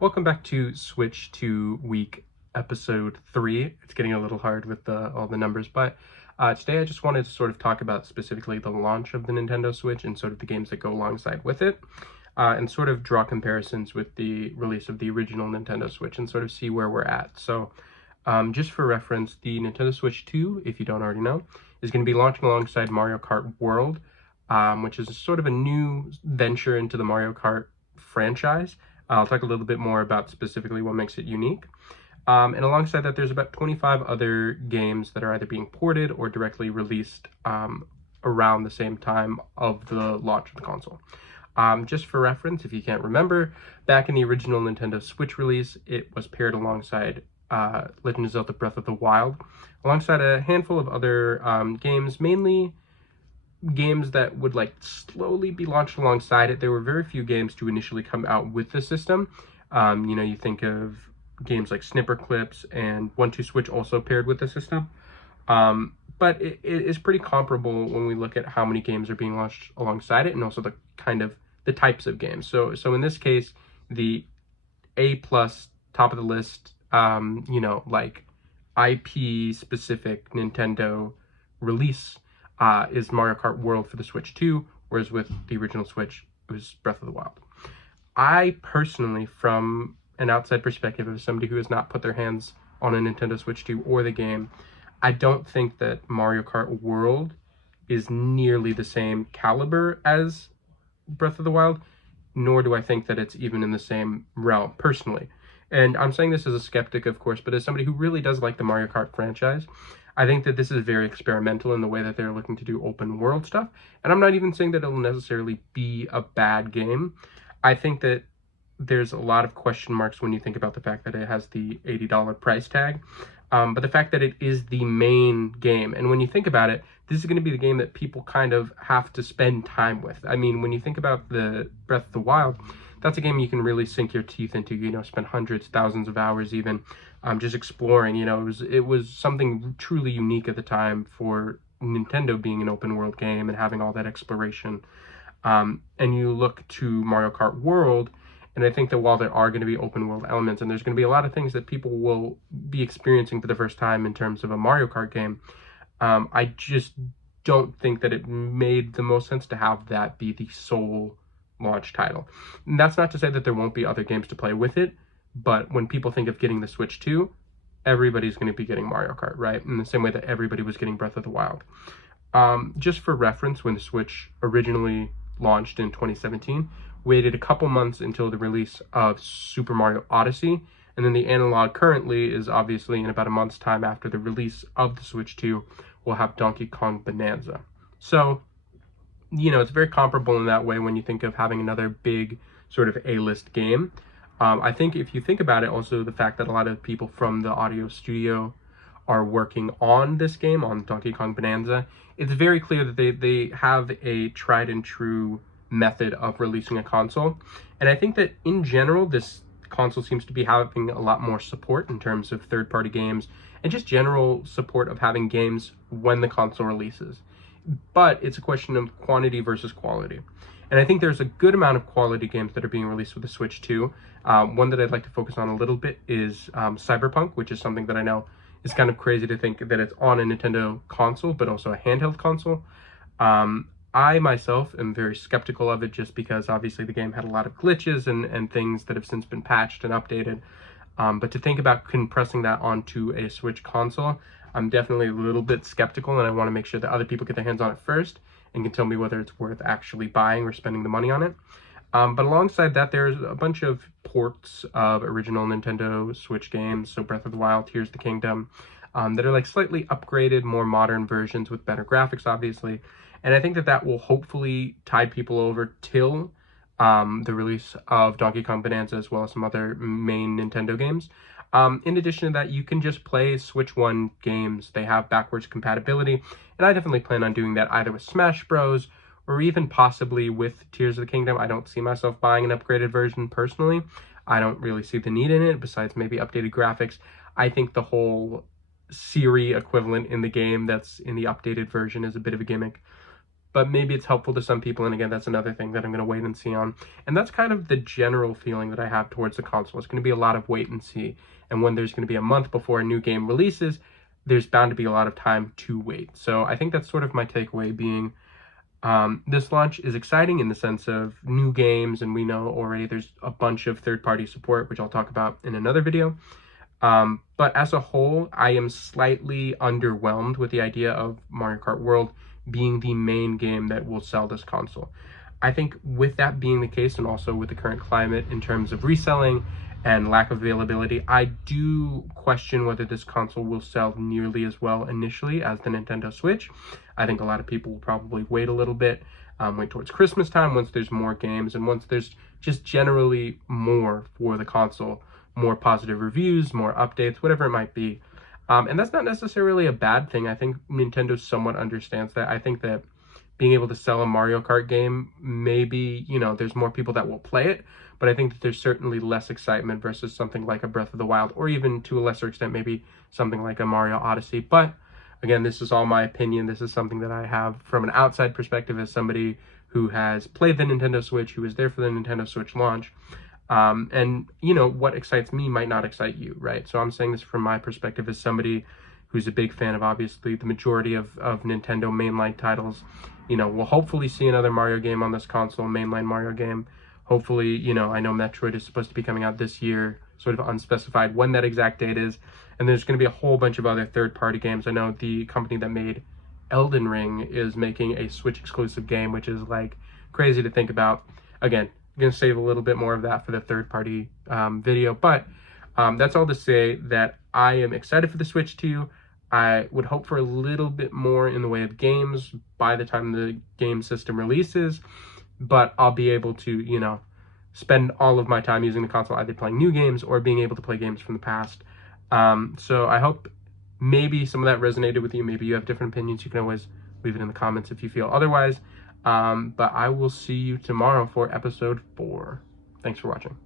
Welcome back to Switch 2 Week Episode 3. It's getting a little hard with all the numbers, but today I just wanted to sort of talk about specifically the launch of the Nintendo Switch and sort of the games that go alongside with it, and sort of draw comparisons with the release of the original Nintendo Switch and sort of see where we're at. So, just for reference, the Nintendo Switch 2, if you don't already know, is going to be launching alongside Mario Kart World, which is sort of a new venture into the Mario Kart franchise. I'll talk a little bit more about specifically what makes it unique. And alongside that, there's about 25 other games that are either being ported or directly released around the same time of the launch of the console. Just for reference, if you can't remember, back in the original Nintendo Switch release, it was paired alongside Legend of Zelda Breath of the Wild, alongside a handful of other games, mainly games that would like slowly be launched alongside it. There were very few games to initially come out with the system. You think of games like Snipper Clips and 1-2 Switch also paired with the system. But it is pretty comparable when we look at how many games are being launched alongside it and also the types of games. So in this case, the A plus top of the list, like IP specific Nintendo release is Mario Kart World for the Switch 2, whereas with the original Switch, it was Breath of the Wild. I personally, from an outside perspective, as somebody who has not put their hands on a Nintendo Switch 2 or the game, I don't think that Mario Kart World is nearly the same caliber as Breath of the Wild, nor do I think that it's even in the same realm, personally. And I'm saying this as a skeptic, of course, but as somebody who really does like the Mario Kart franchise, I think that this is very experimental in the way that they're looking to do open world stuff. And I'm not even saying that it'll necessarily be a bad game. I think that there's a lot of question marks when you think about the fact that it has the $80 price tag. But the fact that it is the main game. And when you think about it, this is going to be the game that people kind of have to spend time with. I mean, when you think about the Breath of the Wild, that's a game you can really sink your teeth into, spend hundreds, thousands of hours even, just exploring. It was something truly unique at the time for Nintendo being an open world game and having all that exploration. And you look to Mario Kart World, and I think that while there are going to be open world elements and there's going to be a lot of things that people will be experiencing for the first time in terms of a Mario Kart game, I just don't think that it made the most sense to have that be the sole launch title. And that's not to say that there won't be other games to play with it, but when people think of getting the Switch 2, everybody's going to be getting Mario Kart, right? In the same way that everybody was getting Breath of the Wild. Just for reference, when the Switch originally launched in 2017, waited a couple months until the release of Super Mario Odyssey, and then the analog currently is obviously in about a month's time after the release of the Switch 2, we'll have Donkey Kong Bonanza. So, it's very comparable in that way when you think of having another big sort of A-list game. I think if you think about it, also the fact that a lot of people from the audio studio are working on this game, on Donkey Kong Bonanza, it's very clear that they have a tried and true method of releasing a console. And I think that in general, this console seems to be having a lot more support in terms of third-party games and just general support of having games when the console releases. But it's a question of quantity versus quality. And I think there's a good amount of quality games that are being released with the Switch 2. One that I'd like to focus on a little bit is Cyberpunk, which is something that I know is kind of crazy to think that it's on a Nintendo console, but also a handheld console. I myself am very skeptical of it just because obviously the game had a lot of glitches and things that have since been patched and updated. But to think about compressing that onto a Switch console, I'm definitely a little bit skeptical, and I want to make sure that other people get their hands on it first and can tell me whether it's worth actually buying or spending the money on it. But alongside that, there's a bunch of ports of original Nintendo Switch games, so Breath of the Wild, Tears of the Kingdom, that are like slightly upgraded, more modern versions with better graphics, obviously. And I think that will hopefully tide people over till the release of Donkey Kong Bonanza, as well as some other main Nintendo games. In addition to that, you can just play Switch 1 games. They have backwards compatibility, and I definitely plan on doing that either with Smash Bros. Or even possibly with Tears of the Kingdom. I don't see myself buying an upgraded version personally. I don't really see the need in it, besides maybe updated graphics. I think the whole Siri equivalent in the game that's in the updated version is a bit of a gimmick. but maybe it's helpful to some people. And again, that's another thing that I'm going to wait and see on. And that's kind of the general feeling that I have towards the console. It's going to be a lot of wait and see. And when there's going to be a month before a new game releases, there's bound to be a lot of time to wait. So I think that's sort of my takeaway, being this launch is exciting in the sense of new games, and we know already there's a bunch of third-party support, which I'll talk about in another video. But as a whole, I am slightly underwhelmed with the idea of Mario Kart World being the main game that will sell this console. I think with that being the case, and also with the current climate in terms of reselling and lack of availability, I do question whether this console will sell nearly as well initially as the Nintendo Switch. I think a lot of people will probably wait a little bit, wait towards Christmas time once there's more games and once there's just generally more for the console, more positive reviews, more updates, whatever it might be. And that's not necessarily a bad thing. I think Nintendo somewhat understands that. I think that being able to sell a Mario Kart game, maybe, there's more people that will play it, but I think that there's certainly less excitement versus something like a Breath of the Wild, or even to a lesser extent, maybe something like a Mario Odyssey. But again, this is all my opinion. This is something that I have from an outside perspective as somebody who has played the Nintendo Switch, who was there for the Nintendo Switch launch. And what excites me might not excite you, right? So I'm saying this from my perspective as somebody who's a big fan of, obviously, the majority of Nintendo mainline titles. We'll hopefully see another Mario game on this console, mainline Mario game. Hopefully, I know Metroid is supposed to be coming out this year, sort of unspecified when that exact date is. And there's going to be a whole bunch of other third-party games. I know the company that made Elden Ring is making a Switch exclusive game, which is like crazy to think about. Again, I'm going to save a little bit more of that for the third-party video. But that's all to say that I am excited for the Switch 2. I would hope for a little bit more in the way of games by the time the game system releases, but I'll be able to, spend all of my time using the console either playing new games or being able to play games from the past. So I hope maybe some of that resonated with you. Maybe you have different opinions. You can always leave it in the comments if you feel otherwise. But I will see you tomorrow for episode 4. Thanks for watching.